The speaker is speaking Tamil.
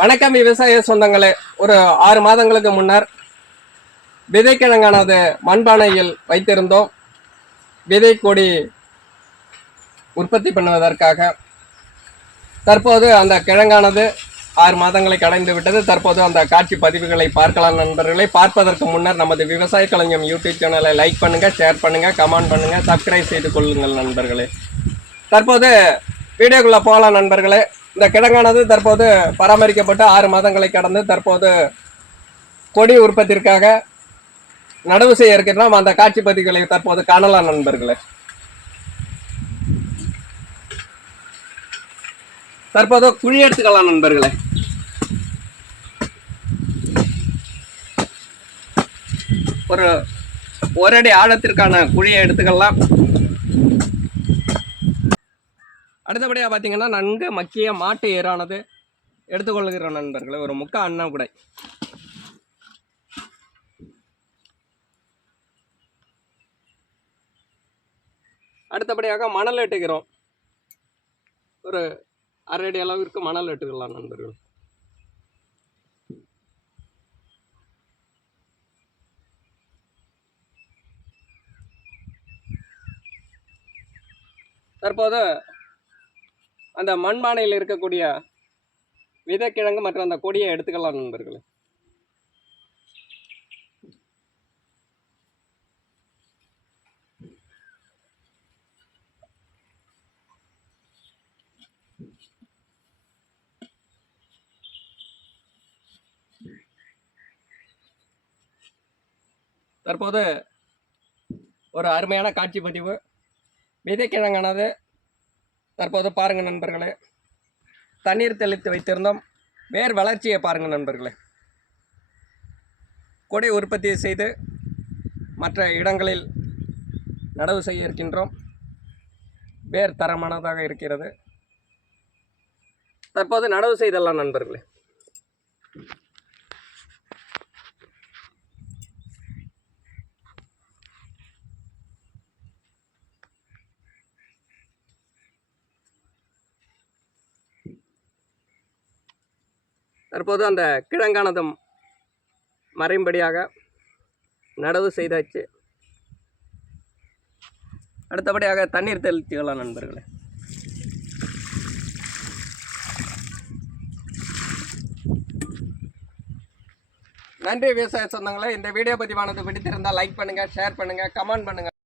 வணக்கம் விவசாய சொந்தங்களே. ஒரு ஆறு மாதங்களுக்கு முன்னர் விதைக்கிழங்கானது மண்பானையில் வைத்திருந்தோம். விதை கொடி உற்பத்தி பண்ணுவதற்காக. தற்போது அந்த கிழங்கானது ஆறு மாதங்களை கடந்து விட்டது. தற்போது அந்த காட்சி பதிவுகளை பார்க்கலாம் நண்பர்களை. பார்ப்பதற்கு முன்னர் நமது விவசாய கலைஞம் யூடியூப் சேனலை லைக் பண்ணுங்கள் ஷேர் பண்ணுங்கள் கமெண்ட் பண்ணுங்கள் சப்ஸ்கிரைப் செய்து கொள்ளுங்கள் நண்பர்களே. தற்போது வீடியோக்குள்ள போகலாம் நண்பர்களே. இந்த கிழங்கானது தற்போது பராமரிக்கப்பட்டு ஆறு மாதங்களை கடந்து தற்போது கொடி உற்பத்திற்காக நடவு செய்ய இருக்கின்றோம். அந்த காட்சி பதிவுகளை தற்போது காணலாம் நண்பர்களே. தற்போது குழி எடுத்துக்கலாம் நண்பர்களே. ஒரு ஒரு அடி ஆழத்திற்கான குழியை எடுத்துக்கலாம். அடுத்தபடியாக பார்த்தீங்கன்னா நன்கு மக்கிய மாட்டு ஏரானது எடுத்துக்கொள்கிற நண்பர்களே ஒரு முக்கா அண்ணன் குடை. அடுத்தபடியாக மணல் எட்டுகிறோம் ஒரு அரை அடி அளவிற்கு மணல் எட்டுக்கலாம் நண்பர்கள். தற்போது அந்த மண்பானையில் இருக்கக்கூடிய விதைக்கிழங்கு மற்றும் அந்த கொடியை எடுத்துக்கலாம் நண்பர்களே. தற்போது ஒரு அருமையான காட்சி பதிவு. விதைக்கிழங்கானது தற்போது பாருங்கள் நண்பர்களே. தண்ணீர் தெளித்து வைத்திருந்தோம். வேர் வளர்ச்சியை பாருங்கள் நண்பர்களே. கொடை உற்பத்தி செய்து மற்ற இடங்களில் நடவு செய்ய இருக்கின்றோம். வேர் தரமானதாக இருக்கிறது. தற்போது நடவு செய்தல்லாம் நண்பர்களே. தற்போது அந்த கிழங்கானதும் மறையும்படியாக நடவு செய்தாச்சு. அடுத்தபடியாக தண்ணீர் தெளித்துக்கலாம் நண்பர்களே. நன்றி விவசாய சொந்தங்களே. இந்த வீடியோ பதிவானது பிடித்திருந்தால் லைக் பண்ணுங்கள் ஷேர் பண்ணுங்கள் கமெண்ட் பண்ணுங்கள்